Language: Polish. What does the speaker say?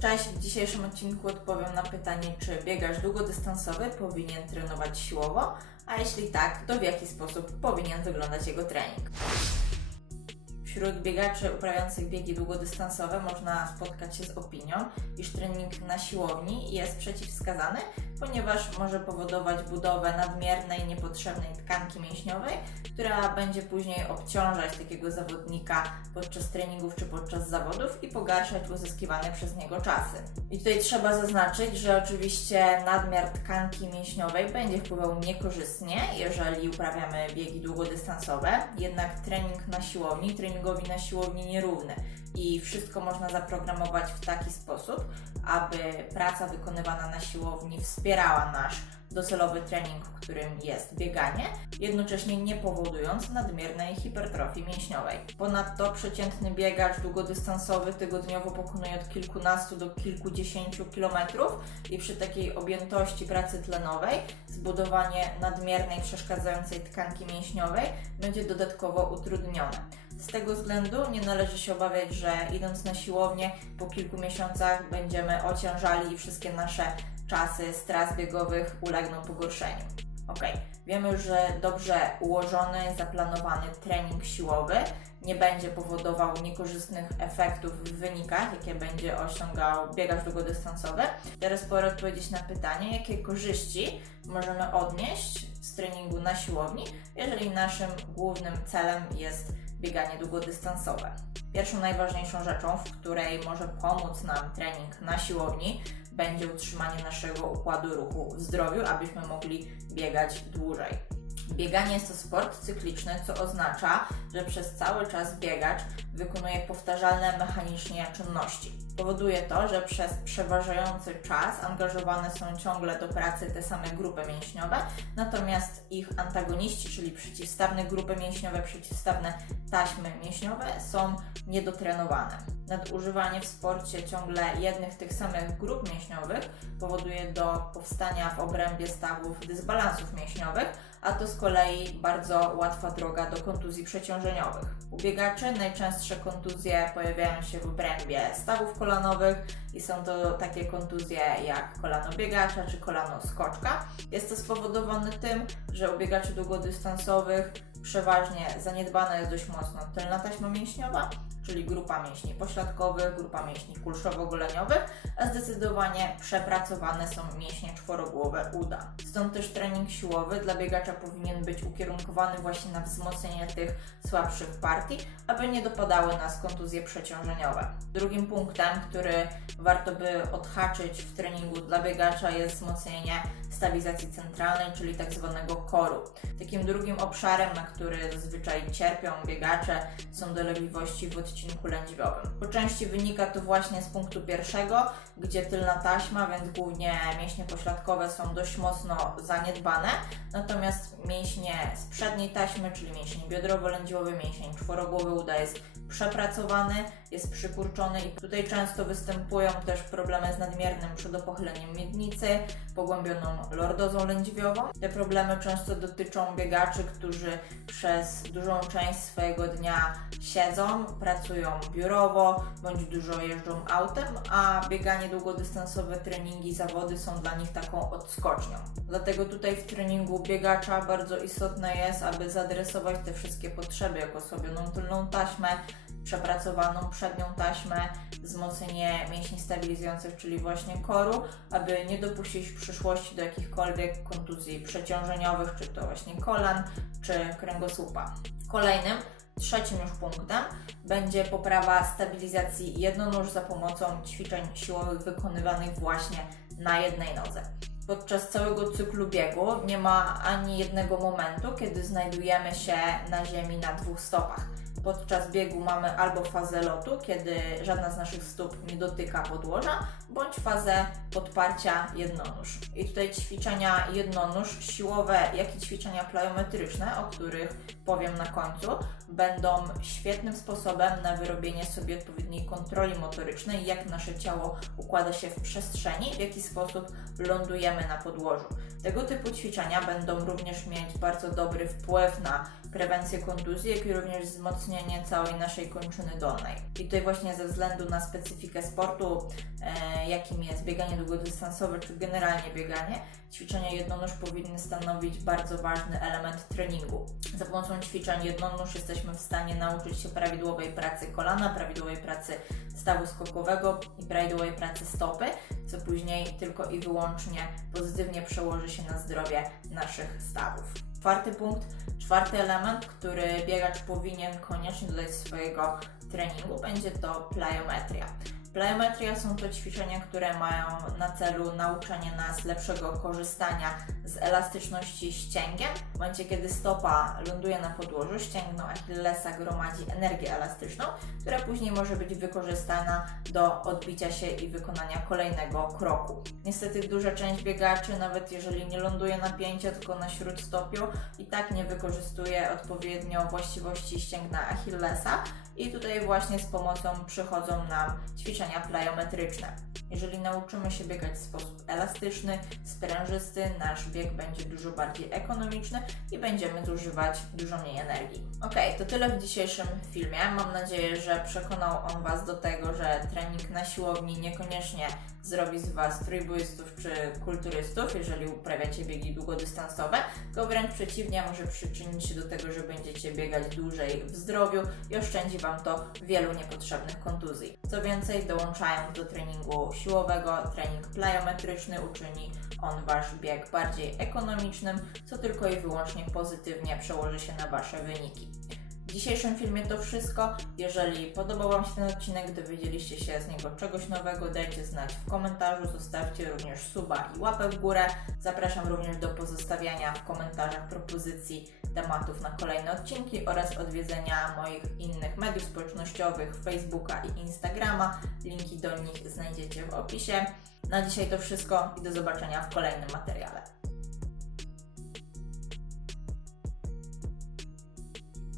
Cześć, w dzisiejszym odcinku odpowiem na pytanie, czy biegacz długodystansowy powinien trenować siłowo, a jeśli tak, to w jaki sposób powinien wyglądać jego trening. Wśród biegaczy uprawiających biegi długodystansowe można spotkać się z opinią, iż trening na siłowni jest przeciwwskazany, ponieważ może powodować budowę nadmiernej, niepotrzebnej tkanki mięśniowej, która będzie później obciążać takiego zawodnika podczas treningów czy podczas zawodów i pogarszać uzyskiwane przez niego czasy. I tutaj trzeba zaznaczyć, że oczywiście nadmiar tkanki mięśniowej będzie wpływał niekorzystnie, jeżeli uprawiamy biegi długodystansowe, jednak trening na siłowni, treningowi na siłowni nierówny i wszystko można zaprogramować w taki sposób, aby praca wykonywana na siłowni wspierała nasz docelowy trening, którym jest bieganie, jednocześnie nie powodując nadmiernej hipertrofii mięśniowej. Ponadto przeciętny biegacz długodystansowy tygodniowo pokonuje od kilkunastu do kilkudziesięciu kilometrów i przy takiej objętości pracy tlenowej zbudowanie nadmiernej przeszkadzającej tkanki mięśniowej będzie dodatkowo utrudnione. Z tego względu nie należy się obawiać, że idąc na siłownię po kilku miesiącach będziemy ociężali i wszystkie nasze czasy stras biegowych ulegną pogorszeniu. Ok, wiemy że dobrze ułożony, zaplanowany trening siłowy nie będzie powodował niekorzystnych efektów w wynikach, jakie będzie osiągał biegacz długodystansowy. Teraz pora odpowiedzieć na pytanie, jakie korzyści możemy odnieść z treningu na siłowni, jeżeli naszym głównym celem jest bieganie długodystansowe. Pierwszą najważniejszą rzeczą, w której może pomóc nam trening na siłowni, będzie utrzymanie naszego układu ruchu w zdrowiu, abyśmy mogli biegać dłużej. Bieganie jest to sport cykliczny, co oznacza, że przez cały czas biegacz wykonuje powtarzalne mechanicznie czynności. Powoduje to, że przez przeważający czas angażowane są ciągle do pracy te same grupy mięśniowe, natomiast ich antagoniści, czyli przeciwstawne grupy mięśniowe, przeciwstawne taśmy mięśniowe są niedotrenowane. Nadużywanie w sporcie ciągle jednych tych samych grup mięśniowych powoduje do powstania w obrębie stawów dysbalansów mięśniowych, a to z kolei bardzo łatwa droga do kontuzji przeciążeniowych. U biegaczy najczęstsze kontuzje pojawiają się w obrębie stawów kolanowych i są to takie kontuzje jak kolano biegacza czy kolano skoczka. Jest to spowodowane tym, że u biegaczy długodystansowych przeważnie zaniedbana jest dość mocno tylna taśma mięśniowa, czyli grupa mięśni pośladkowych, grupa mięśni kulszowo-goleniowych, a zdecydowanie przepracowane są mięśnie czworogłowe uda. Stąd też trening siłowy dla biegacza powinien być ukierunkowany właśnie na wzmocnienie tych słabszych partii, aby nie dopadały nas kontuzje przeciążeniowe. Drugim punktem, który warto by odhaczyć w treningu dla biegacza jest wzmocnienie stabilizacji centralnej, czyli tak zwanego koru. Takim drugim obszarem, na który zazwyczaj cierpią biegacze, są dolegliwości w odcinku lędźwiowym. Po części wynika to właśnie z punktu pierwszego, gdzie tylna taśma, więc głównie mięśnie pośladkowe są dość mocno zaniedbane, natomiast mięśnie z przedniej taśmy, czyli mięsień biodrowo-lędźwiowy, mięsień czworogłowy uda jest przepracowany, jest przykurczony i tutaj często występują też problemy z nadmiernym przedopochyleniem miednicy, pogłębioną lordozą lędźwiową. Te problemy często dotyczą biegaczy, którzy przez dużą część swojego dnia siedzą, pracują biurowo bądź dużo jeżdżą autem, a bieganie długodystansowe, treningi, zawody są dla nich taką odskocznią. Dlatego tutaj w treningu biegacza bardzo istotne jest, aby zaadresować te wszystkie potrzeby, jak osłabioną tylną taśmę, przepracowaną przednią taśmę, wzmocnienie mięśni stabilizujących, czyli właśnie koru, aby nie dopuścić w przyszłości do jakichkolwiek kontuzji przeciążeniowych, czy to właśnie kolan, czy kręgosłupa. Kolejnym, trzecim już punktem będzie poprawa stabilizacji jednonóż za pomocą ćwiczeń siłowych wykonywanych właśnie na jednej nodze. Podczas całego cyklu biegu nie ma ani jednego momentu, kiedy znajdujemy się na ziemi na dwóch stopach podczas biegu mamy albo fazę lotu, kiedy żadna z naszych stóp nie dotyka podłoża, bądź fazę podparcia jednonóż. I tutaj ćwiczenia jednonóż siłowe, jak i ćwiczenia plyometryczne, o których powiem na końcu, będą świetnym sposobem na wyrobienie sobie odpowiedniej kontroli motorycznej, jak nasze ciało układa się w przestrzeni, w jaki sposób lądujemy na podłożu. Tego typu ćwiczenia będą również mieć bardzo dobry wpływ na prewencję kontuzji, jak i również wzmocnienie całej naszej kończyny dolnej. I tutaj właśnie ze względu na specyfikę sportu, e, jakim jest bieganie długodystansowe, czy generalnie bieganie, ćwiczenia jednonóż powinny stanowić bardzo ważny element treningu. Za pomocą ćwiczeń jednonóż jesteśmy w stanie nauczyć się prawidłowej pracy kolana, prawidłowej pracy stawu skokowego i prawidłowej pracy stopy, co później tylko i wyłącznie pozytywnie przełoży się na zdrowie naszych stawów. Czwarty punkt, czwarty element, który biegacz powinien koniecznie dodać swojego treningu, będzie to plyometria. Plyometria są to ćwiczenia, które mają na celu nauczenie nas lepszego korzystania z elastyczności ścięgien. W momencie, kiedy stopa ląduje na podłożu, ścięgno Achillesa gromadzi energię elastyczną, która później może być wykorzystana do odbicia się i wykonania kolejnego kroku. Niestety duża część biegaczy, nawet jeżeli nie ląduje na pięcie, tylko na śródstopiu, i tak nie wykorzystuje odpowiednio właściwości ścięgna Achillesa i tutaj właśnie z pomocą przychodzą nam ćwiczenia plyometryczne. Jeżeli nauczymy się biegać w sposób elastyczny, sprężysty, nasz bieg będzie dużo bardziej ekonomiczny i będziemy zużywać dużo mniej energii. Ok, to tyle w dzisiejszym filmie. Mam nadzieję, że przekonał on Was do tego, że trening na siłowni niekoniecznie zrobi z Was trójbójstów czy kulturystów, jeżeli uprawiacie biegi długodystansowe, tylko wręcz przeciwnie, może przyczynić się do tego, że będziecie biegać dłużej w zdrowiu i oszczędzi Wam to wielu niepotrzebnych kontuzji. Co więcej, dołączając do treningu siłowego, trening plyometryczny uczyni on Wasz bieg bardziej ekonomicznym, co tylko i wyłącznie pozytywnie przełoży się na Wasze wyniki. W dzisiejszym filmie to wszystko. Jeżeli podobał Wam się ten odcinek, dowiedzieliście się z niego czegoś nowego, dajcie znać w komentarzu, zostawcie również suba i łapę w górę. Zapraszam również do pozostawiania w komentarzach propozycji tematów na kolejne odcinki oraz odwiedzenia moich innych mediów społecznościowych, Facebooka i Instagrama. Linki do nich znajdziecie w opisie. Na dzisiaj to wszystko i do zobaczenia w kolejnym materiale.